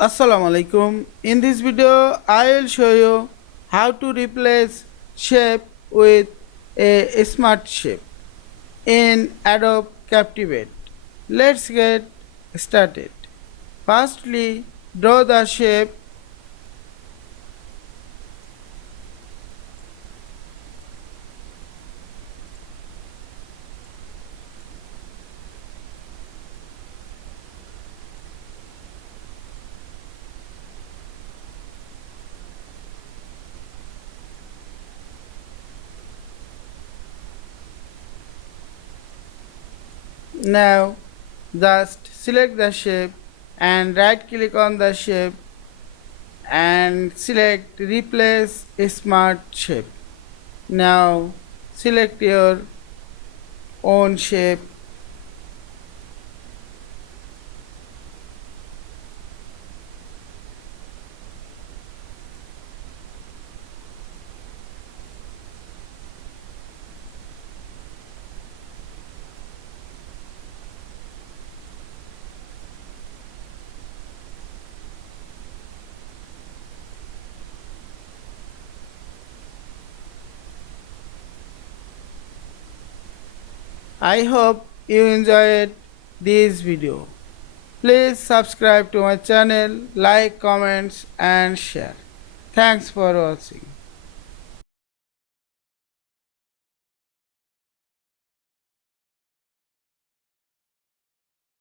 Assalamu Alaikum. In this video, I will show you how to replace shape with a smart shape in Adobe Captivate. Let's get started. Firstly, draw the shape. Now, just select the shape and right click on the shape and select replace smart shape. Now, select your own shape. I hope you enjoyed this video. Please subscribe to my channel, like, comments and share. Thanks for watching.